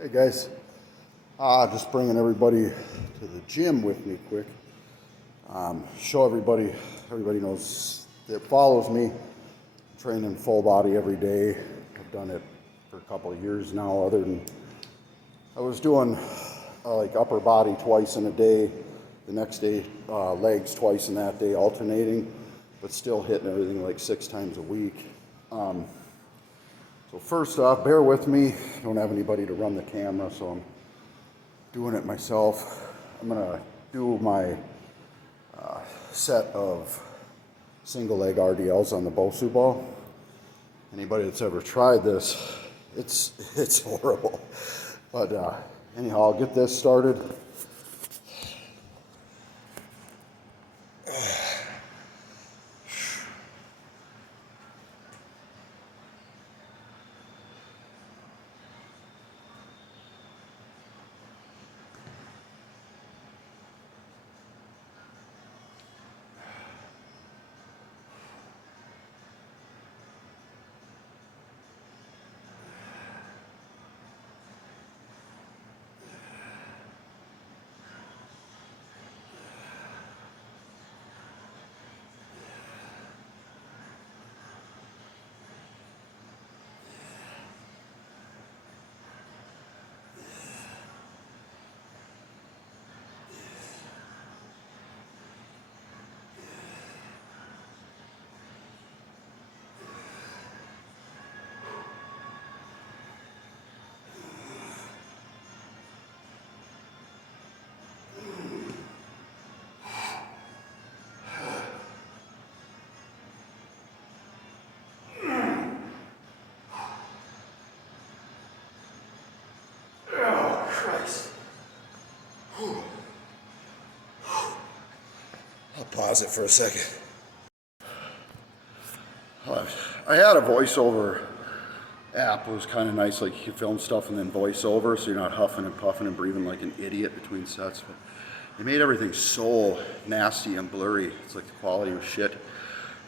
Hey guys, just bringing everybody to the gym with me quick. Show everybody, everybody knows that follows me, training full body every day. I've done it for a couple of years now. Other than I was doing like upper body twice in a day, the next day legs twice in that day, alternating, but still hitting everything like 6 times a week. So first off, bear with me. I don't have anybody to run the camera, so I'm doing it myself. I'm gonna do my set of single leg RDLs on the Bosu ball. Anybody that's ever tried this, it's horrible. But anyhow, I'll get this started. Oh, Christ. I'll pause it for a second. I had a voiceover app. It was kind of nice, like you could film stuff and then voice over, so you're not huffing and puffing and breathing like an idiot between sets. But it made everything so nasty and blurry. It's like the quality was shit.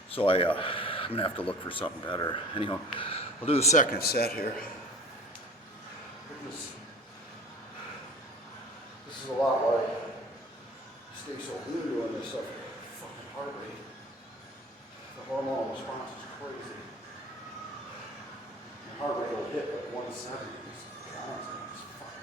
So I'm gonna have to look for something better. Anyhow, I'll do the second set here. This is a lot why I stay so new doing this stuff. Fucking heart rate. The hormonal response is crazy. My heart rate will hit like 170. It's constant. It's fucking.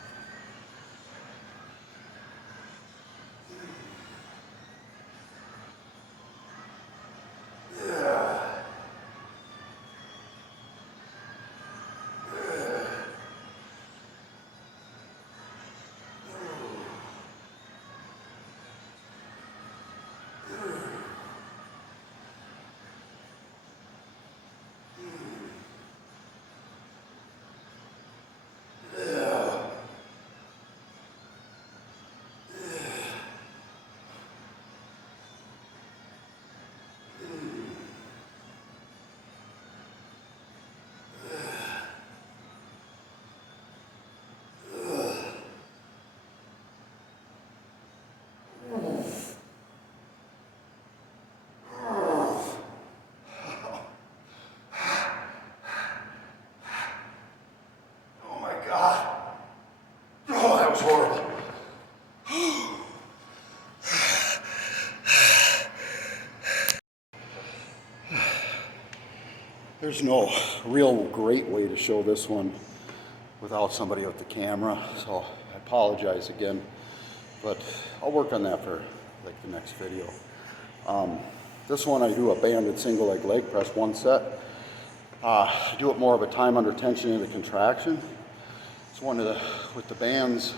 Oh my God. Oh, that was horrible. There's no real great way to show this one without somebody with the camera, so I apologize again, but I'll work on that for like the next video. This one I do a banded single leg press, one set. I do it more of a time under tension into contraction. It's one of the, with the bands,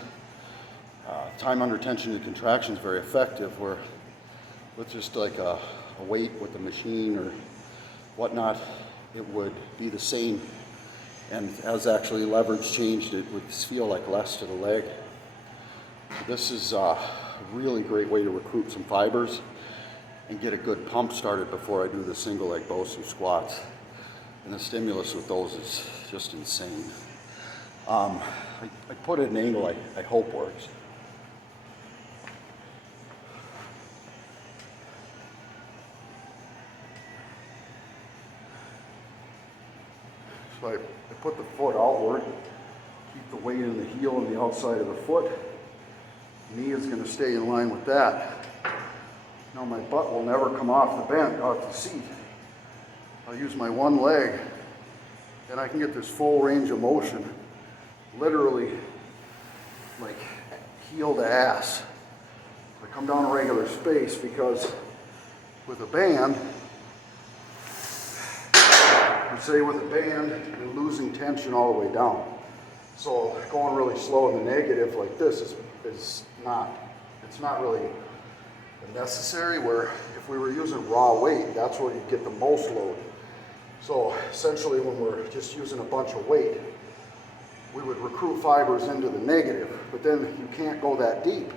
time under tension into contraction is very effective, where with just like a weight with the machine or whatnot, it would be the same. And as actually leverage changed, it would feel like less to the leg. This is a really great way to recruit some fibers and get a good pump started before I do the single leg Bosu squats. And the stimulus with those is just insane. I put it at an angle I hope works. So I put the foot outward, Keep the weight in the heel and the outside of the foot. Knee is going to stay in line with that. Now my butt will never come off the bench, off the seat. I'll use my one leg and I can get this full range of motion, literally like heel to ass. I come down a regular space because with a band, you're losing tension all the way down. So going really slow in the negative like this is not really necessary, where if we were using raw weight, that's where you get the most load. So essentially when we're just using a bunch of weight, we would recruit fibers into the negative, but then you can't go that deep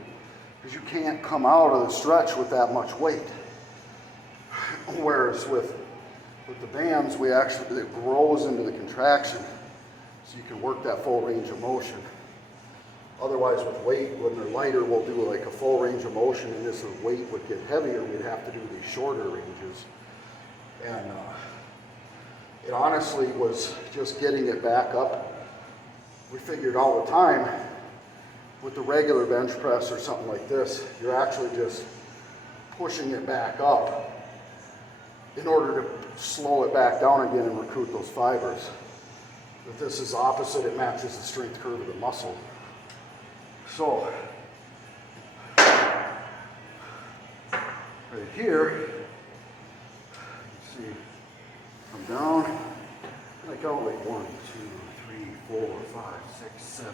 because you can't come out of the stretch with that much weight. Whereas with the bands, it grows into the contraction, so you can work that full range of motion. Otherwise with weight, when they're lighter, we'll do like a full range of motion, and as the weight would get heavier, we'd have to do these shorter ranges. And it honestly was just getting it back up. We figured all the time with the regular bench press or something like this, you're actually just pushing it back up in order to slow it back down again and recruit those fibers. But this is opposite, it matches the strength curve of the muscle. So, right here, you see, come down, and I go like 1, 2, 3, 4, 5, 6, 7.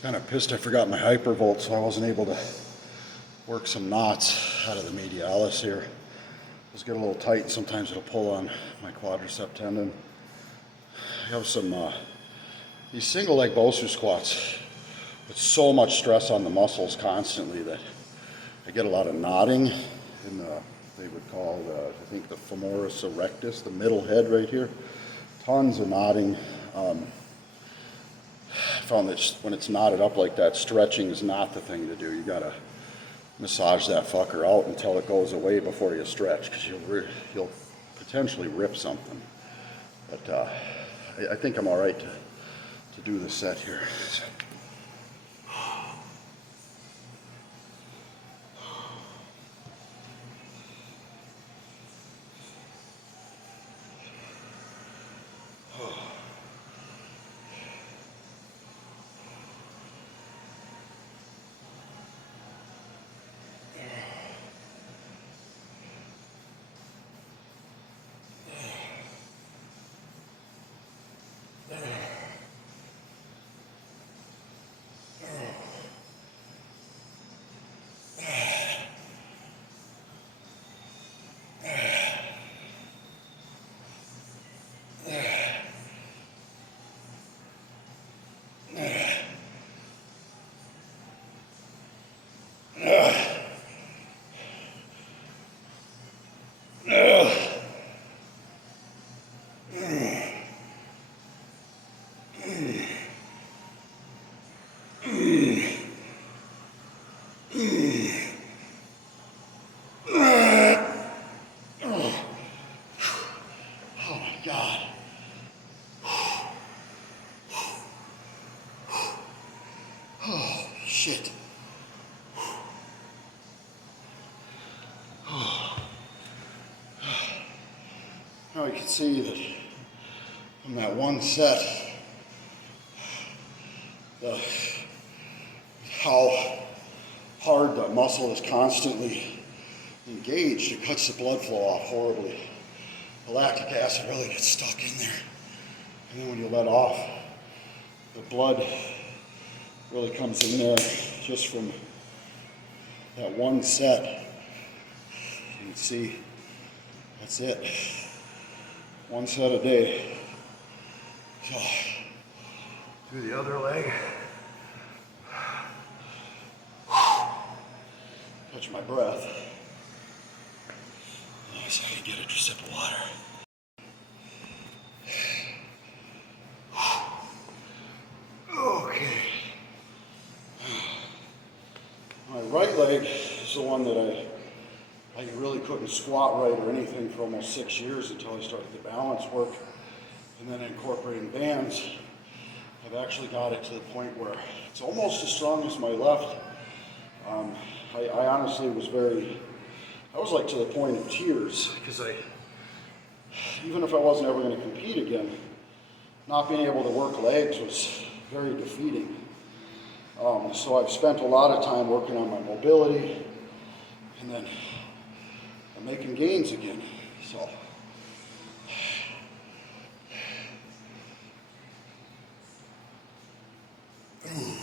Kind of pissed I forgot my hypervolt, so I wasn't able to work some knots out of the medialis here. Just get a little tight, and sometimes it'll pull on my quadricep tendon. I have some these single leg Bosu squats with so much stress on the muscles constantly that I get a lot of knotting in the, they would call I think the femoris erectus, the middle head right here. Tons of knotting. I found that when it's knotted up like that, stretching is not the thing to do. You gotta massage that fucker out until it goes away before you stretch, because you'll potentially rip something. But I think I'm all right to do the set here. God. Oh, shit. Now you can see that from that one set, how hard the muscle is constantly engaged. It cuts the blood flow off horribly. The lactic acid really gets stuck in there. And then when you let off, the blood really comes in there just from that one set. You can see, that's it. One set a day. So, do the other leg. Catch my breath. So I can get a sip of water. Okay. My right leg is the one that I really couldn't squat right or anything for almost 6 years until I started the balance work. And then incorporating bands, I've actually got it to the point where it's almost as strong as my left. I honestly was I was like to the point of tears because even if I wasn't ever going to compete again, not being able to work legs was very defeating. So I've spent a lot of time working on my mobility, and then I'm making gains again. So. Ooh,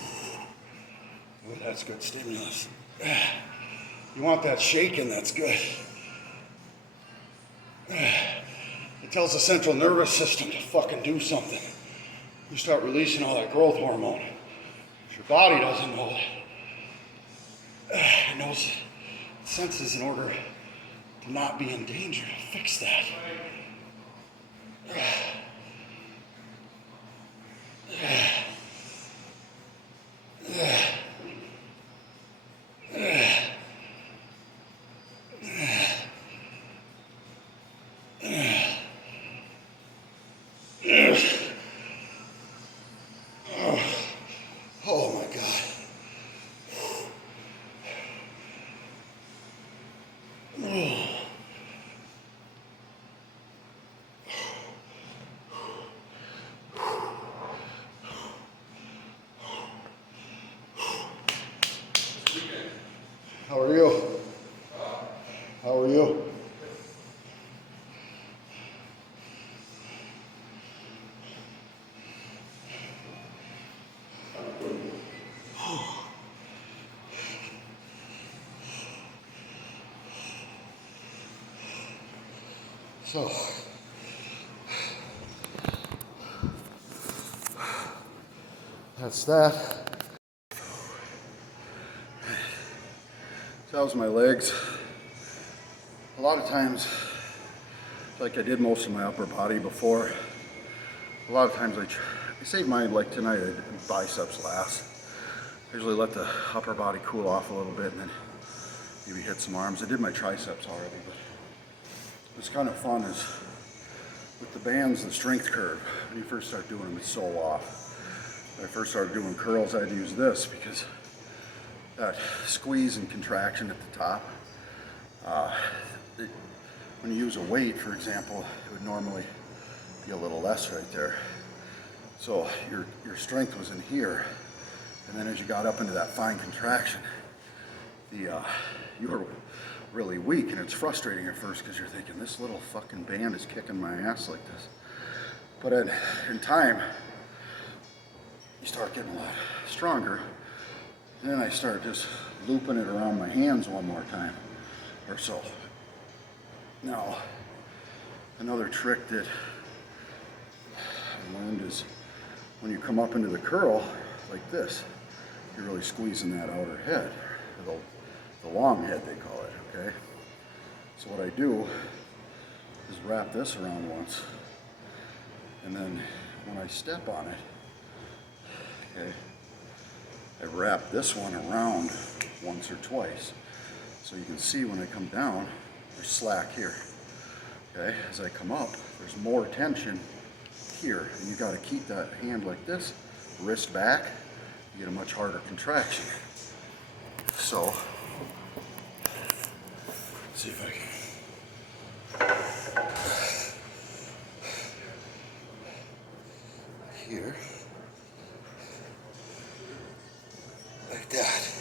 that's good stimulus. You want that shaking, that's good. It tells the central nervous system to fucking do something. You start releasing all that growth hormone. If your body doesn't know that, it knows it senses in order to not be in danger to fix that. Oh my God. How are you? How are you? So, that's that. So that was my legs. A lot of times, like I did most of my upper body before, a lot of times I save mine, like tonight I did biceps last. I usually let the upper body cool off a little bit and then maybe hit some arms. I did my triceps already, but what's kind of fun is with the bands, the strength curve, when you first start doing them, it's so off. When I first started doing curls, I had to use this because that squeeze and contraction at the top, when you use a weight, for example, it would normally be a little less right there. So your strength was in here, and then as you got up into that fine contraction, you were really weak, and it's frustrating at first because you're thinking, this little fucking band is kicking my ass like this. But in time, you start getting a lot stronger. And then I start just looping it around my hands one more time or so. Now, another trick that I learned is when you come up into the curl like this, you're really squeezing that outer head, the long head they call it, okay? So what I do is wrap this around once, And then when I step on it, okay, I wrap this one around once or twice. So you can see when I come down, there's slack here. Okay, as I come up, there's more tension here. And you gotta keep that hand like this, wrist back, you get a much harder contraction. So, let's see if I can. Here, like that.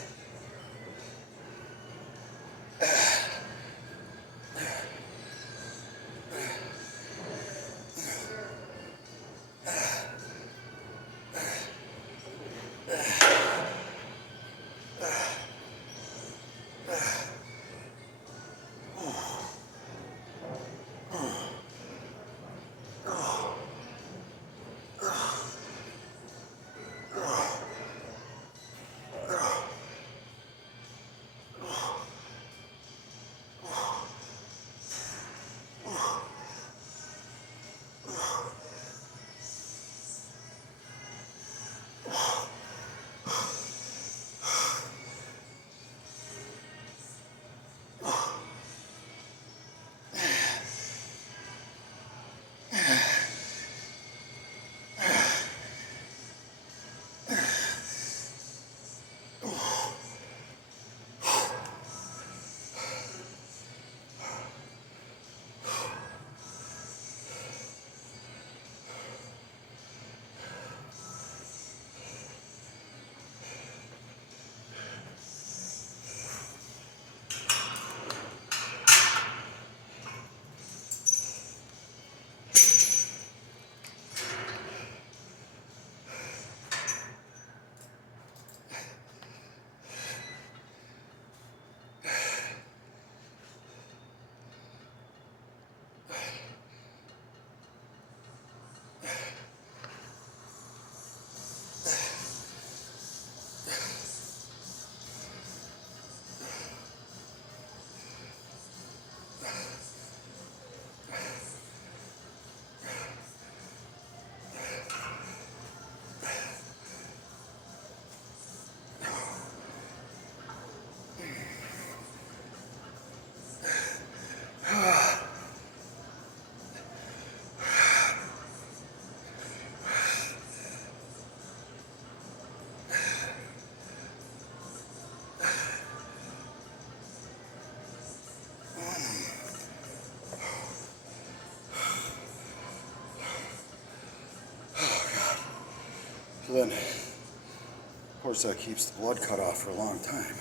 So then, of course, that keeps the blood cut off for a long time.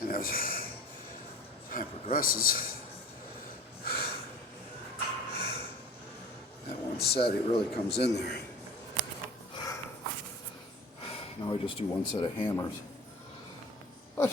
And as time progresses, that one set, it really comes in there. Now I just do one set of hammers. But